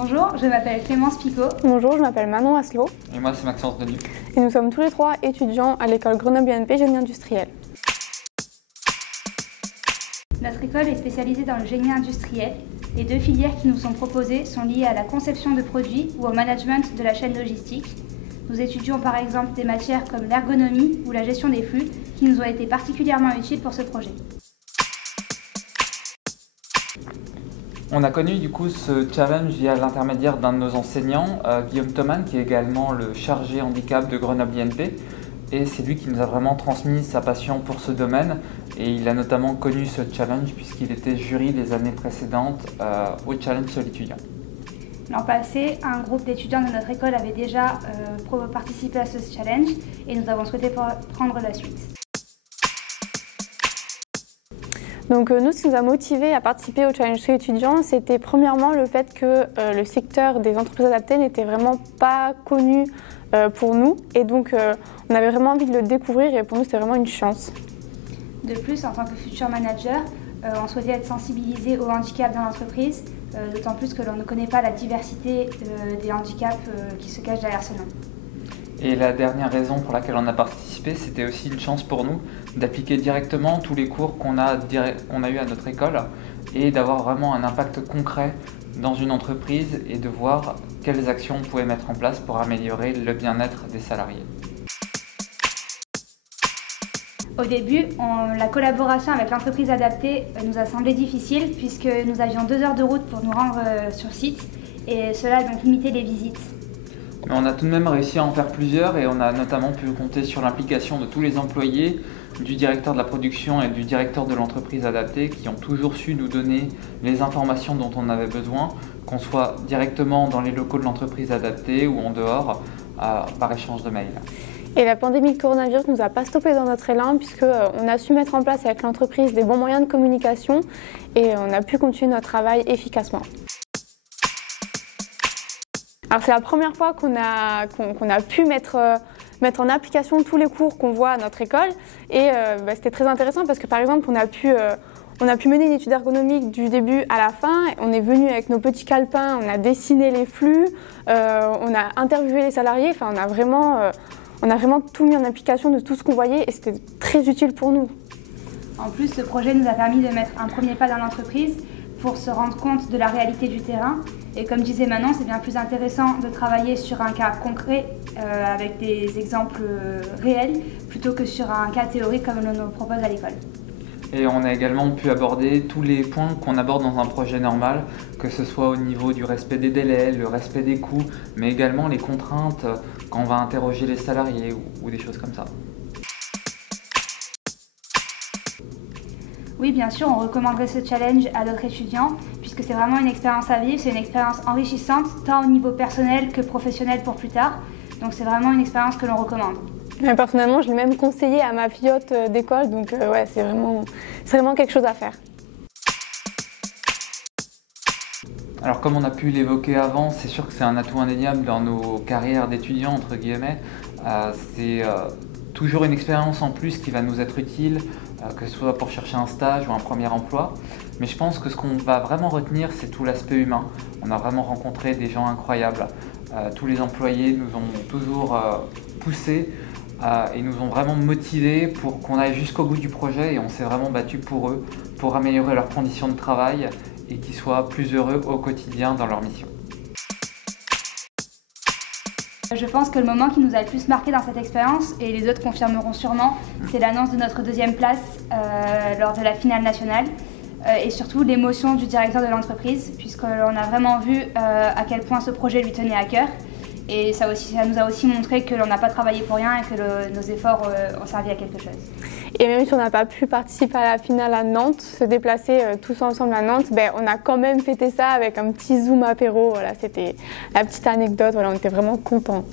Bonjour, je m'appelle Clémence Picot. Bonjour, je m'appelle Manon Asselot. Et moi, c'est Maxence Denis. Et nous sommes tous les trois étudiants à l'école Grenoble INP Génie Industriel. Notre école est spécialisée dans le génie industriel. Les deux filières qui nous sont proposées sont liées à la conception de produits ou au management de la chaîne logistique. Nous étudions par exemple des matières comme l'ergonomie ou la gestion des flux qui nous ont été particulièrement utiles pour ce projet. On a connu du coup ce challenge via l'intermédiaire d'un de nos enseignants, Guillaume Thoman, qui est également le chargé handicap de Grenoble INP. Et c'est lui qui nous a vraiment transmis sa passion pour ce domaine. Et il a notamment connu ce challenge puisqu'il était jury les années précédentes au challenge Solitudiant. L'an passé, un groupe d'étudiants de notre école avait déjà participé à ce challenge et nous avons souhaité prendre la suite. Donc nous, ce qui nous a motivés à participer au challenge étudiant, c'était premièrement le fait que le secteur des entreprises adaptées n'était vraiment pas connu pour nous. Et donc on avait vraiment envie de le découvrir et pour nous, c'était vraiment une chance. De plus, en tant que futur manager, on souhaitait être sensibilisé au handicap dans l'entreprise, d'autant plus que l'on ne connaît pas la diversité des handicaps qui se cachent derrière ce nom. Et la dernière raison pour laquelle on a participé, c'était aussi une chance pour nous d'appliquer directement tous les cours qu'on a eu à notre école et d'avoir vraiment un impact concret dans une entreprise et de voir quelles actions on pouvait mettre en place pour améliorer le bien-être des salariés. Au début, la collaboration avec l'entreprise adaptée nous a semblé difficile puisque nous avions 2 heures de route pour nous rendre sur site et cela a donc limité les visites. Mais on a tout de même réussi à en faire plusieurs et on a notamment pu compter sur l'implication de tous les employés, du directeur de la production et du directeur de l'entreprise adaptée qui ont toujours su nous donner les informations dont on avait besoin, qu'on soit directement dans les locaux de l'entreprise adaptée ou en dehors par échange de mails. Et la pandémie de coronavirus ne nous a pas stoppé dans notre élan puisqu'on a su mettre en place avec l'entreprise des bons moyens de communication et on a pu continuer notre travail efficacement. Alors c'est la première fois qu'on a pu mettre en application tous les cours qu'on voit à notre école et c'était très intéressant parce que par exemple on a pu mener une étude ergonomique du début à la fin. On est venu avec nos petits calepins, on a dessiné les flux, on a interviewé les salariés, enfin on a vraiment tout mis en application de tout ce qu'on voyait et c'était très utile pour nous. En plus, ce projet nous a permis de mettre un premier pas dans l'entreprise pour se rendre compte de la réalité du terrain. Et comme disait Manon, c'est bien plus intéressant de travailler sur un cas concret avec des exemples réels plutôt que sur un cas théorique comme on nous propose à l'école. Et on a également pu aborder tous les points qu'on aborde dans un projet normal, que ce soit au niveau du respect des délais, le respect des coûts, mais également les contraintes quand on va interroger les salariés ou des choses comme ça. Oui, bien sûr, on recommanderait ce challenge à d'autres étudiants puisque c'est vraiment une expérience à vivre, c'est une expérience enrichissante tant au niveau personnel que professionnel pour plus tard. Donc c'est vraiment une expérience que l'on recommande. Mais personnellement, je l'ai même conseillé à ma filleotte d'école, donc ouais, c'est vraiment quelque chose à faire. Alors comme on a pu l'évoquer avant, c'est sûr que c'est un atout indéniable dans nos carrières d'étudiants, entre guillemets. C'est toujours une expérience en plus qui va nous être utile, que ce soit pour chercher un stage ou un premier emploi. Mais je pense que ce qu'on va vraiment retenir, c'est tout l'aspect humain. On a vraiment rencontré des gens incroyables. Tous les employés nous ont toujours poussés et nous ont vraiment motivés pour qu'on aille jusqu'au bout du projet et on s'est vraiment battu pour eux, pour améliorer leurs conditions de travail et qu'ils soient plus heureux au quotidien dans leur mission. Je pense que le moment qui nous a le plus marqué dans cette expérience, et les autres confirmeront sûrement, c'est l'annonce de notre 2e place lors de la finale nationale et surtout l'émotion du directeur de l'entreprise puisqu'on a vraiment vu à quel point ce projet lui tenait à cœur et ça nous a aussi montré que l'on n'a pas travaillé pour rien et que nos efforts ont servi à quelque chose. Et même si on n'a pas pu participer à la finale à Nantes, se déplacer tous ensemble à Nantes, on a quand même fêté ça avec un petit zoom apéro. Voilà, c'était la petite anecdote, voilà, on était vraiment contents.